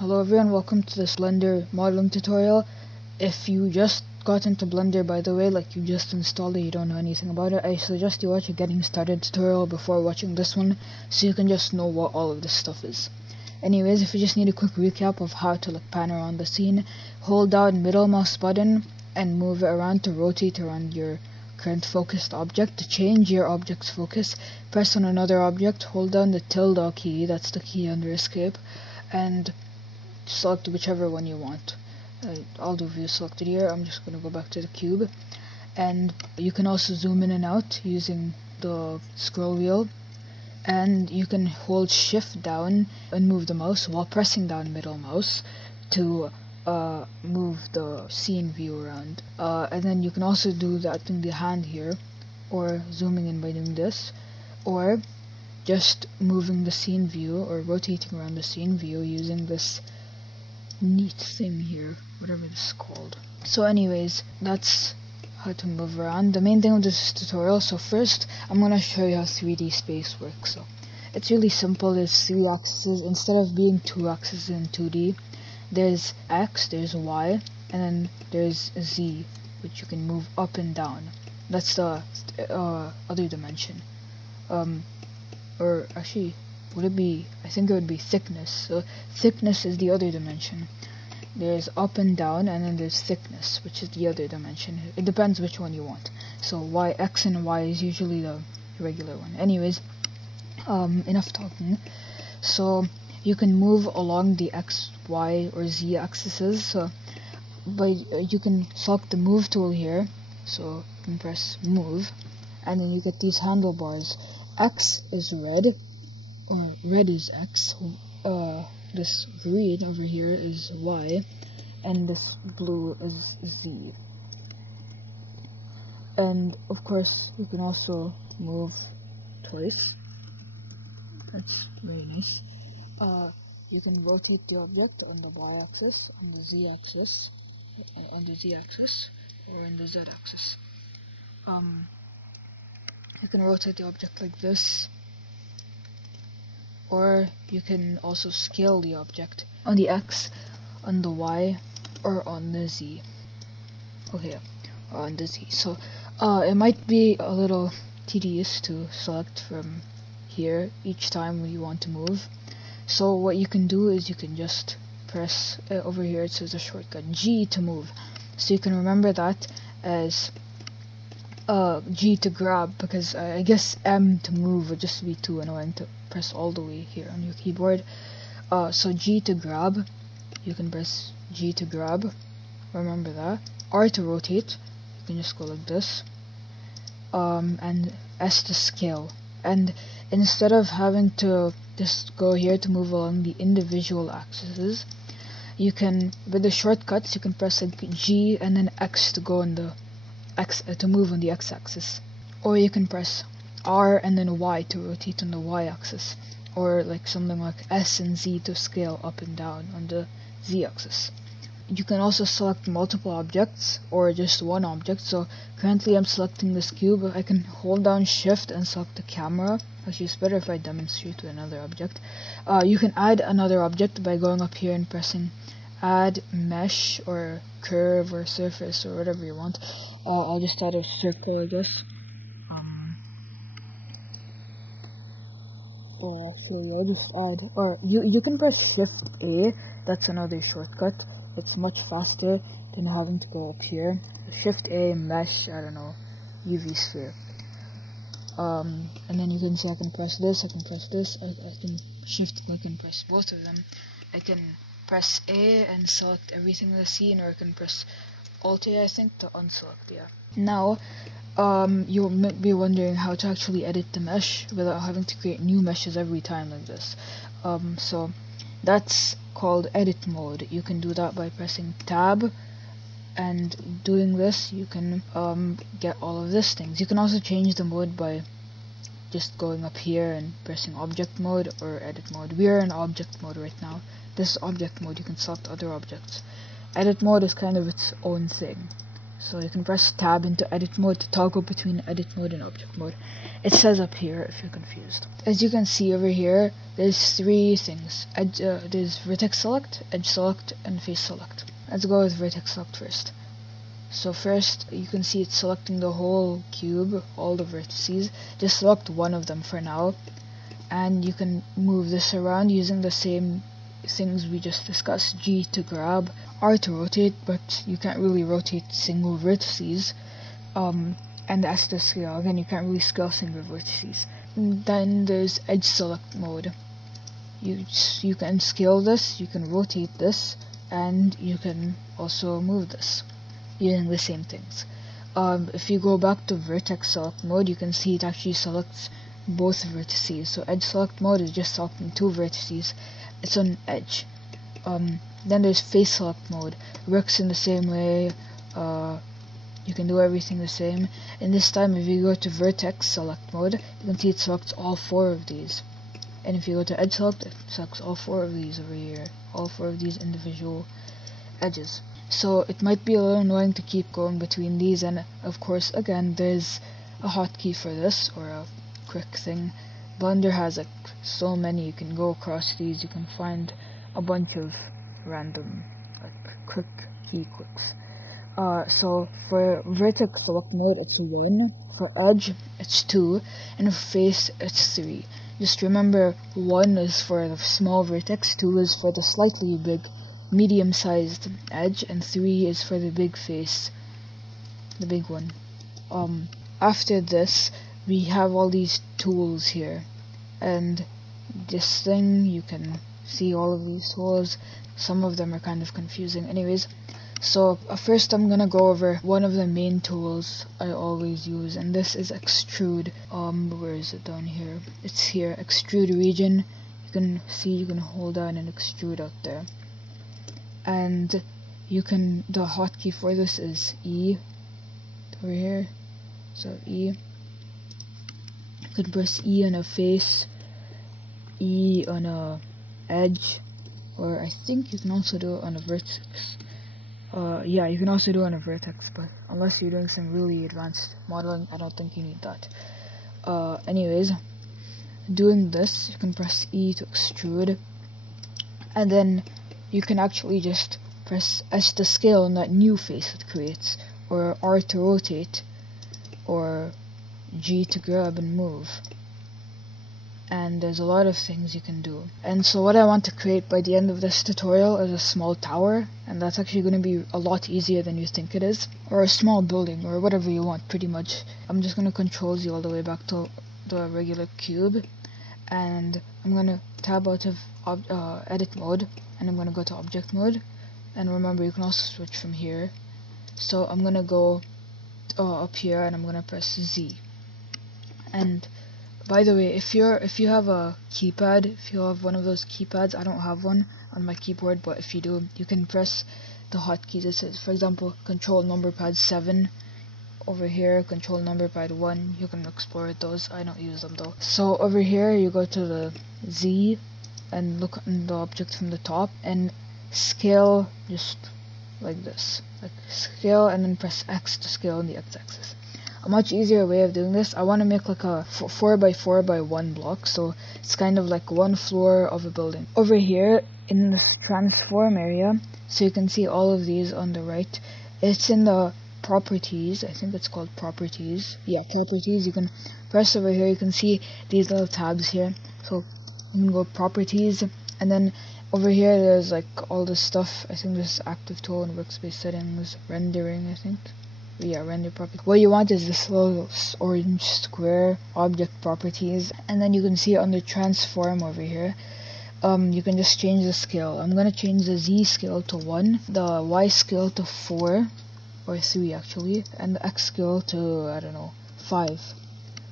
Hello everyone, welcome to this Blender modeling tutorial. If you just got into Blender, by the way, like you just installed it, you don't know anything about it, I suggest you watch a getting started tutorial before watching this one, so you can just know what all of this stuff is. Anyways, if you just need a quick recap of how to pan around the scene, hold down middle mouse button and move it around to rotate around your current focused object. To change your object's focus, press on another object, hold down the tilde key, that's the key under escape, and select whichever one you want. I'll do view selected here. I'm just going to go back to the cube, and you can also zoom in and out using the scroll wheel, and you can hold shift down and move the mouse while pressing down middle mouse to move the scene view around, and then you can also do that in the hand here, or zooming in by doing this, or just moving the scene view or rotating around the scene view using this neat thing here, whatever this is called. So anyways, that's how to move around. The main thing of this tutorial, so first I'm going to show you how 3D space works. So it's really simple. There's 3 axes instead of being 2 axes in 2D. There's X, there's Y, and then there's Z, which you can move up and down. That's the other dimension. Or actually, would it be, I think it would be thickness. So thickness is the other dimension. There's up and down, and then there's thickness, which is the other dimension. It depends which one you want. So X and Y is usually the regular one. Anyways, enough talking. So you can move along the X, Y, or Z axes. So you can select the move tool here. So you can press move, and then you get these handlebars. X is red, or red is X, this green over here is Y, and this blue is Z. And of course you can also move twice. That's very nice. You can rotate the object on the Y axis, on the Z axis, or on the Z axis. You can rotate the object like this, or you can also scale the object on the X, on the Y, or on the Z. Okay, on the Z. So it might be a little tedious to select from here each time you want to move. So what you can do is you can just press over here, it says a shortcut G to move. So you can remember that as G to grab, because I guess M to move would just be too annoying to press all the way here on your keyboard. So G to grab, you can press G to grab, remember that. R to rotate, you can just go like this, and S to scale. And instead of having to just go here to move along the individual axes, you can, with the shortcuts, you can press like G and then X to go on the X to move on the X-axis, or you can press R and then Y to rotate on the Y-axis, or like something like S and Z to scale up and down on the Z-axis. You can also select multiple objects or just one object. So currently I'm selecting this cube. I can hold down shift and select the camera. Actually, it's better if I demonstrate with another object. You can add another object by going up here and pressing add mesh or curve or surface or whatever you want. I'll just add a circle, I guess. Or actually I'll just add, or you can press shift A. That's another shortcut. It's much faster than having to go up here. Shift A, mesh, I don't know, UV sphere. And then you can see I can press this, I can press this, I can shift click and press both of them. I can press A and select everything in the scene, or I can press Alt A, I think, to unselect, yeah. Now, you might be wondering how to actually edit the mesh without having to create new meshes every time like this. So that's called edit mode. You can do that by pressing tab, and doing this you can get all of these things. You can also change the mode by just going up here and pressing object mode or edit mode. We are in object mode right now. This is object mode. You can select other objects. Edit mode is kind of its own thing. So you can press tab into edit mode to toggle between edit mode and object mode. It says up here if you're confused. As you can see over here, there's three things. There's vertex select, edge select, and face select. Let's go with vertex select first. So first, you can see it's selecting the whole cube, all the vertices. Just select one of them for now, and you can move this around using the same things we just discussed. G to grab, R to rotate, but you can't really rotate single vertices, and S to scale. Again, you can't really scale single vertices. And then there's edge select mode. You can scale this, you can rotate this, and you can also move this using the same things. If you go back to vertex select mode, you can see it actually selects both vertices. So edge select mode is just selecting two vertices. It's on edge. Then there's face select mode. It works in the same way. You can do everything the same. And this time, if you go to vertex select mode, you can see it selects all four of these. And if you go to edge select, it selects all four of these over here. All four of these individual edges. So it might be a little annoying to keep going between these, and of course again there's a hotkey for this, or a quick thing. Blender has like so many. You can go across these, you can find a bunch of random like quick key clicks. So for vertex select mode it's 1, for edge it's 2, and for face it's 3. Just remember 1 is for the small vertex, 2 is for the slightly big medium-sized edge, and 3 is for the big face, the big one. After this we have all these tools here, and this thing, you can see all of these tools. Some of them are kind of confusing. Anyways, so first I'm gonna go over one of the main tools I always use, and this is Extrude. Where is it? Down here. It's here, Extrude region. You can see, you can hold down and extrude out there. And you can, the hotkey for this is E over here. So E. You can press E on a face, E on a edge, or I think you can also do it on a vertex. Yeah, you can also do it on a vertex, but unless you're doing some really advanced modeling, I don't think you need that. Anyways, doing this, you can press E to extrude, and then you can actually just press S to scale on that new face it creates, or R to rotate, or G to grab and move. And there's a lot of things you can do. And so what I want to create by the end of this tutorial is a small tower, and that's actually going to be a lot easier than you think it is. Or a small building, or whatever you want, pretty much. I'm just going to Control Z all the way back to the regular cube, and I'm going to tab out of edit mode, and I'm going to go to object mode. And remember, you can also switch from here. So I'm going to go up here, and I'm going to press Z. And by the way, if you have a keypad, if you have one of those keypads, I don't have one on my keyboard, but if you do, you can press the hotkeys. It says, for example, control number pad 7 over here, control number pad 1. You can explore those. I don't use them though. So over here, you go to the Z and look on the object from the top and scale just like this, like scale, and then press X to scale on the X-axis. A much easier way of doing this, I want to make like a 4x4x1 block, so it's kind of like one floor of a building. Over here in the transform area, so you can see all of these on the right, it's in the properties. I think it's called properties. Yeah, properties. You can press over here, you can see these little tabs here. So you can go properties, and then over here there's like all this stuff. I think this is active tool and workspace settings, rendering, I think. Yeah, render property. What you want is this little orange square, object properties, and then you can see under transform over here, you can just change the scale. I'm gonna change the Z scale to 1, the Y scale to 4, or 3 actually, and the X scale to, I don't know, 5,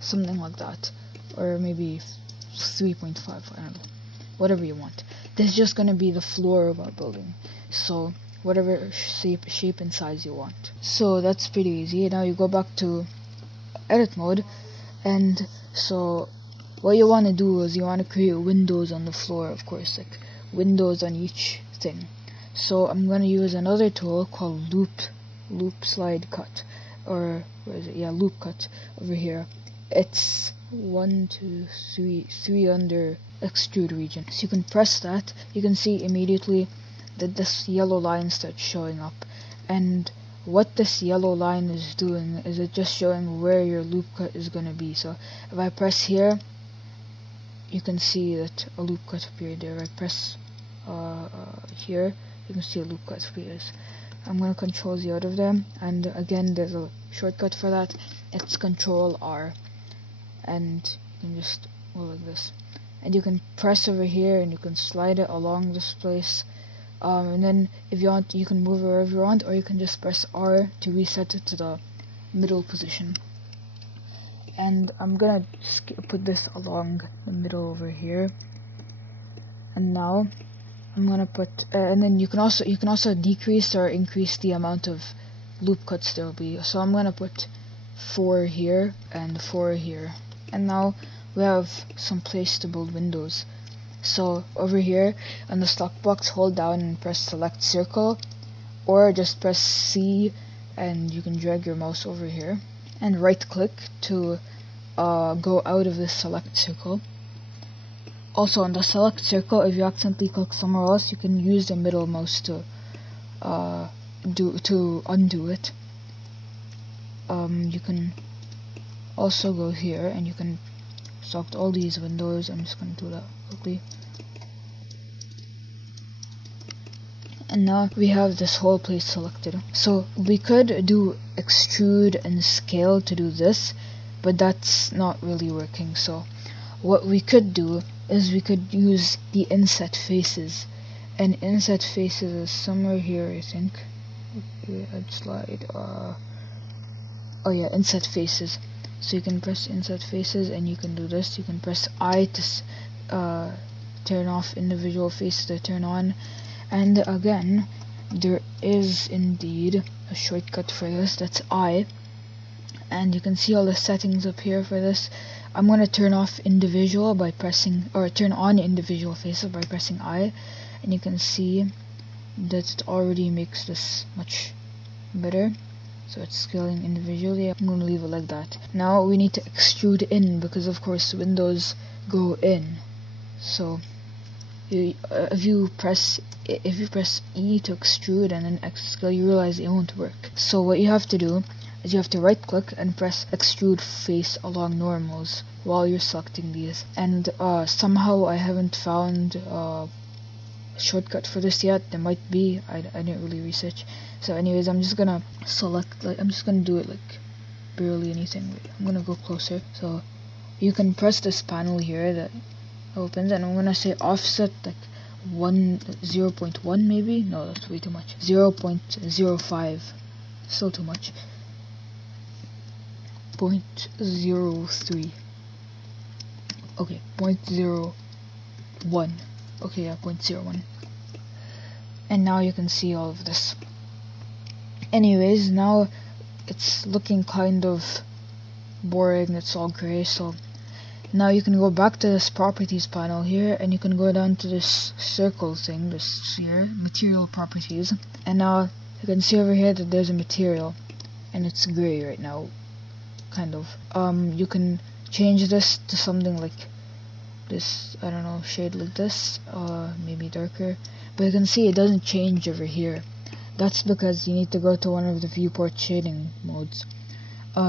something like that, or maybe 3.5, I don't know, whatever you want. This is just gonna be the floor of our building, so whatever shape and size you want. So that's pretty easy. Now you go back to edit mode, and so what you want to do is you want to create windows on the floor, of course, like windows on each thing. So I'm going to use another tool called loop loop slide cut, or where is it? Yeah, loop cut over here. It's 1, 2, 3 under extrude region. So you can press that. You can see immediately that this yellow line starts showing up, and what this yellow line is doing is it just showing where your loop cut is going to be. So if I press here, you can see that a loop cut appeared there. I press here, you can see a loop cut appears. I'm going to Control Z out of them, and again there's a shortcut for that. It's Control R, and you can just go like this, and you can press over here and you can slide it along this place, and then if you want you can move it wherever you want, or you can just press R to reset it to the middle position. And I'm gonna put this along the middle over here, and now I'm gonna put and then you can also decrease or increase the amount of loop cuts there will be. So I'm gonna put 4 here and 4 here, and now we have some place to build windows. So over here on the stock box, hold down and press select circle, or just press C and you can drag your mouse over here and right click to go out of this select circle. Also on the select circle, if you accidentally click somewhere else, you can use the middle mouse to undo it. You can also go here and you can select all these windows. I'm just going to do that quickly. And now we have this whole place selected. So we could do extrude and scale to do this, but that's not really working. So what we could do is we could use the inset faces, and inset faces is somewhere here, I think. Okay, I'd slide oh yeah, inset faces. So you can press inset faces and you can do this. You can press I to turn off individual faces to turn on, and again there is indeed a shortcut for this, that's I, and you can see all the settings up here for this. I'm going to turn off individual by pressing, or turn on individual faces by pressing I, and you can see that it already makes this much better. So it's scaling individually. I'm going to leave it like that. Now we need to extrude in, because of course windows go in. So if you press E to extrude and then X scale, you realize it won't work. So what you have to do is you have to right click and press extrude face along normals while you're selecting these. And somehow I haven't found a shortcut for this yet. There might be, I didn't really research. So anyways, I'm just gonna select, like, I'm just gonna do it like barely anything. Wait, I'm gonna go closer. So you can press this panel here that opens, and I'm gonna say offset like 0.1 maybe. No, that's way too much. 0.05, still too much. 0.03. Okay, 0.01. Okay, yeah, 0.01. And now you can see all of this. Anyways, now it's looking kind of boring, it's all gray. So now you can go back to this properties panel here, and you can go down to this circle thing, this sphere, material properties, and now you can see over here that there's a material, and it's gray right now, kind of. You can change this to something like this, I don't know, shade like this, maybe darker, but you can see it doesn't change over here. That's because you need to go to one of the viewport shading modes.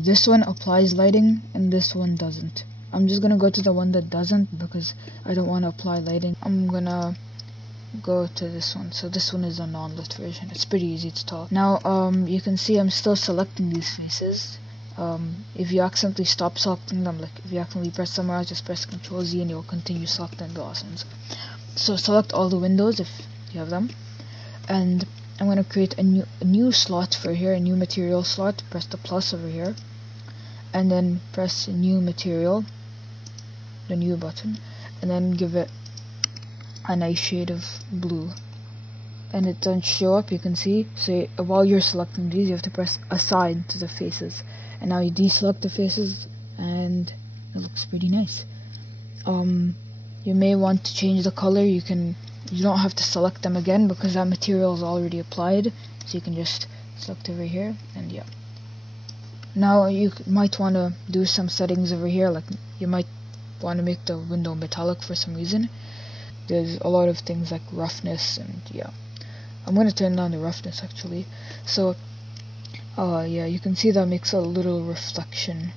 This one applies lighting and this one doesn't. I'm just gonna go to the one that doesn't because I don't want to apply lighting. I'm gonna go to this one. So this one is a non-lit version. It's pretty easy to tell. Now you can see I'm still selecting these faces. If you accidentally stop selecting them, like if you accidentally press somewhere else, just press Ctrl Z and you'll continue selecting the options. So select all the windows if you have them, and I'm going to create a new slot for here, a new material slot. Press the plus over here, and then press new material, the new button, and then give it a nice shade of blue. And it doesn't show up, you can see. So while you're selecting these, you have to press assign to the faces, and now you deselect the faces, and it looks pretty nice. You may want to change the color. You don't have to select them again because that material is already applied, so you can just select over here, and yeah. Now you might want to do some settings over here, like you might want to make the window metallic for some reason. There's a lot of things like roughness, and yeah, I'm going to turn down the roughness actually. So yeah, you can see that makes a little reflection,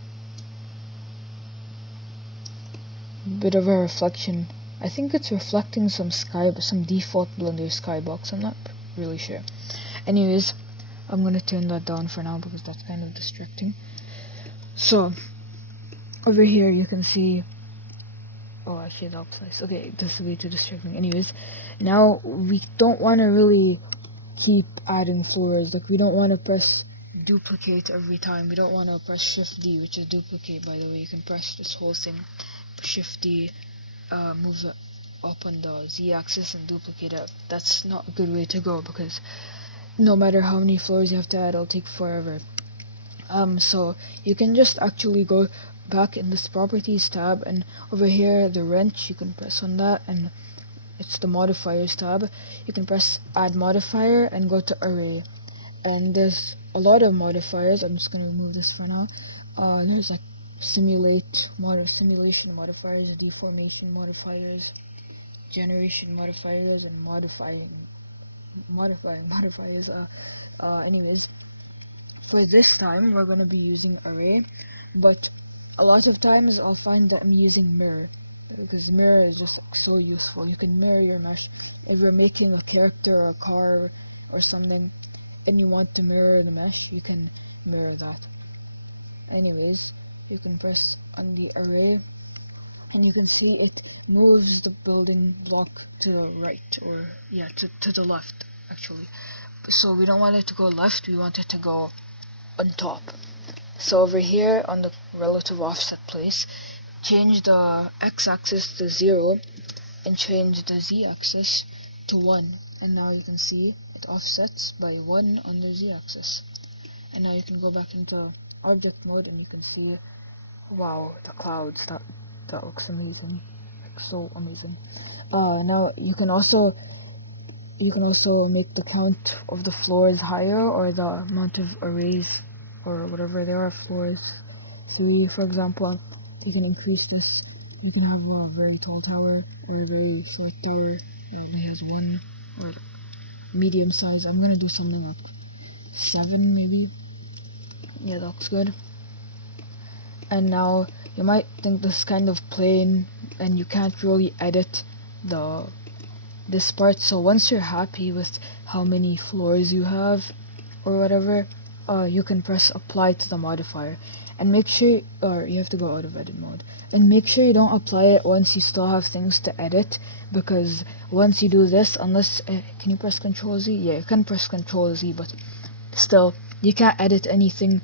bit of a reflection. I think it's reflecting some default Blender skybox. I'm not really sure. Anyways, I'm gonna turn that down for now because that's kind of distracting. So over here you can see, oh actually that place, okay, this is way too distracting. Anyways, now we don't want to really keep adding floors. Like we don't want to press duplicate every time. We don't want to press Shift D, which is duplicate, by the way. You can press this whole thing, Shift D, move it up on the Z axis and duplicate it. That's not a good way to go because no matter how many floors you have to add, it'll take forever. So you can just actually go back in this properties tab, and over here the wrench, you can press on that, and it's the modifiers tab. You can press add modifier and go to array, and there's a lot of modifiers. I'm just gonna remove this for now. There's like simulation modifiers, deformation modifiers, generation modifiers, and modifying modifiers. Anyways, for this time we're gonna be using array, but a lot of times I'll find that I'm using mirror, because mirror is just like so useful. You can mirror your mesh if you're making a character or a car or something and you want to mirror the mesh, you can mirror that. Anyways, you can press on the array and you can see it moves the building block to the right, or yeah, to the left actually. So we don't want it to go left, we want it to go on top. So over here on the relative offset place, change the x-axis to 0 and change the z-axis to 1, and now you can see it offsets by 1 on the z-axis. And now you can go back into object mode and you can see, wow, the clouds, that looks amazing, like so amazing. Now you can also make the count of the floors higher, or the amount of arrays or whatever there are floors, 3 for example. You can increase this. You can have a very tall tower or a very short tower that only has 1, or medium size. I'm gonna do something like 7 maybe. Yeah, that looks good. And now you might think this is kind of plain and you can't really edit this part. So once you're happy with how many floors you have or whatever, you can press apply to the modifier, and make sure, or you have to go out of edit mode, and make sure you don't apply it once you still have things to edit, because once you do this, unless can you press Ctrl Z? Yeah, you can press Ctrl Z, but still you can't edit anything.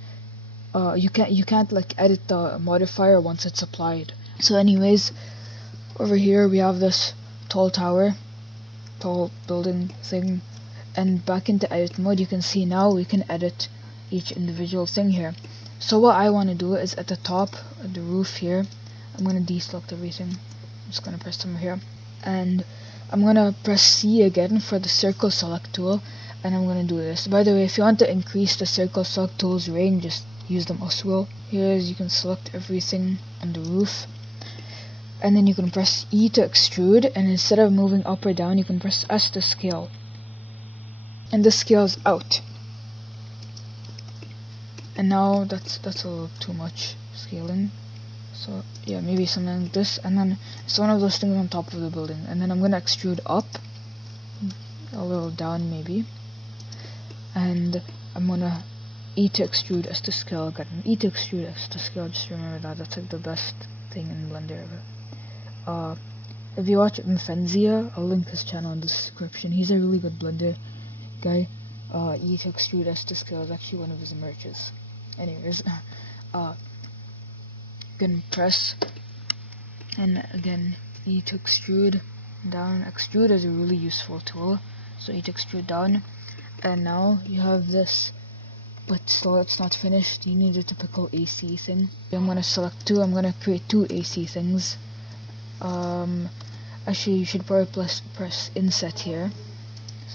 You can't like edit the modifier once it's applied. So anyways, over here we have this tall building thing, and back into edit mode you can see now we can edit each individual thing here. So what I want to do is at the top of the roof here, I'm going to deselect everything. I'm just going to press them here, and I'm going to press C again for the circle select tool, and I'm going to do this. By the way, if you want to increase the circle select tool's range, just use the mouse wheel. Here you can select everything on the roof, and then you can press E to extrude, and instead of moving up or down you can press S to scale, and this scales out. And now that's a little too much scaling, so yeah, maybe something like this, and then it's one of those things on top of the building. And then I'm gonna extrude up a little down maybe, and I'm gonna E to extrude, S to scale again, E to extrude, S to scale. Just remember that, that's like the best thing in Blender ever. If you watch Mfenzia, I'll link his channel in the description. He's a really good Blender guy. E to extrude, S to scale is actually one of his merches. Anyways, you can press, and again E to extrude down. Extrude is a really useful tool, so E to extrude down, and now you have this, but still it's not finished. You need a typical AC thing. I'm gonna select 2. I'm gonna create 2 AC things. Actually you should probably press inset here.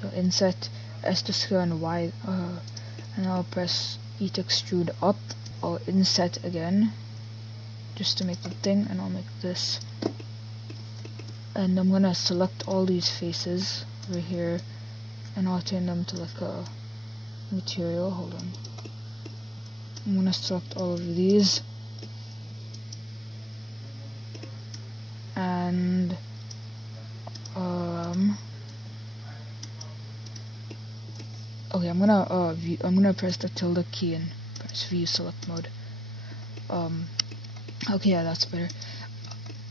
So inset, S to scale, and Y, and I'll press E to extrude up. I'll inset again just to make the thing, and I'll make this, and I'm gonna select all these faces over here and I'll turn them to like a material. Hold on, I'm gonna select all of these, and okay, I'm gonna press the tilde key and press view select mode. Okay, yeah, that's better.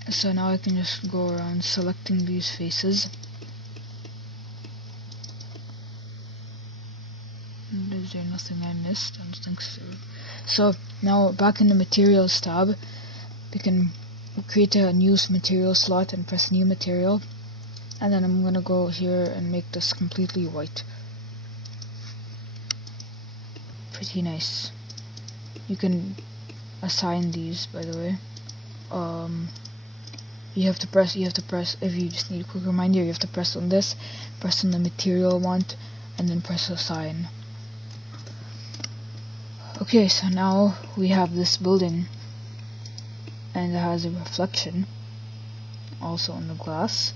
So now I can just go around selecting these faces. Is there nothing I missed? I don't think so. So now back in the materials tab, we can create a new material slot and press new material, and then I'm gonna go here and make this completely white. Pretty nice. You can assign these, by the way. You have to press, if you just need a quick reminder, you have to press on this, press on the material want, and then press assign. Okay, so now we have this building, and it has a reflection also on the glass,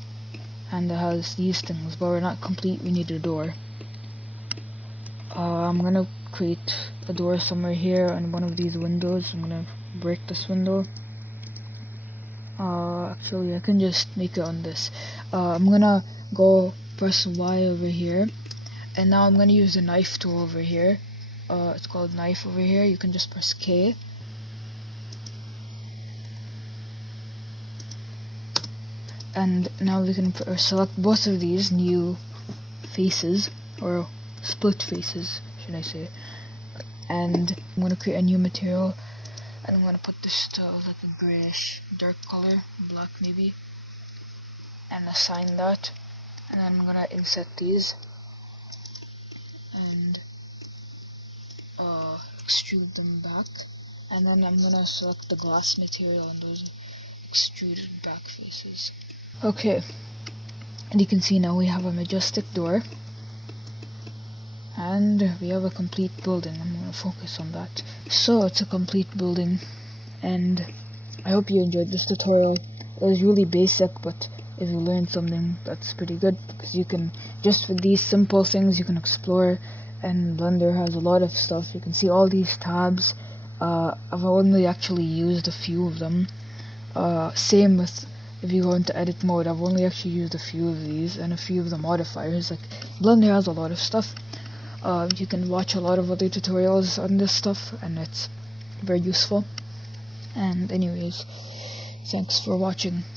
and it has these things, but we're not complete, we need a door. I'm gonna create a door somewhere here on one of these windows. I'm gonna break this window. Actually I can just make it on this. I'm gonna go press Y over here, and now I'm gonna use the knife tool over here. It's called knife over here. You can just press K, and now we can select both of these new faces, or split faces should I say, and I'm going to create a new material, and I'm going to put this to like a grayish dark color, black maybe, and assign that, and then I'm going to inset these and extrude them back, and then I'm going to select the glass material and those extruded back faces. Okay, and you can see now we have a majestic door, and we have a complete building. I'm going to focus on that. So it's a complete building, and I hope you enjoyed this tutorial. It was really basic, but if you learned something, that's pretty good, because you can, just with these simple things, you can explore, and Blender has a lot of stuff. You can see all these tabs. I've only actually used a few of them. Same with if you go into edit mode, I've only actually used a few of these and a few of the modifiers. Like, Blender has a lot of stuff. You can watch a lot of other tutorials on this stuff, and it's very useful. And anyways, thanks for watching.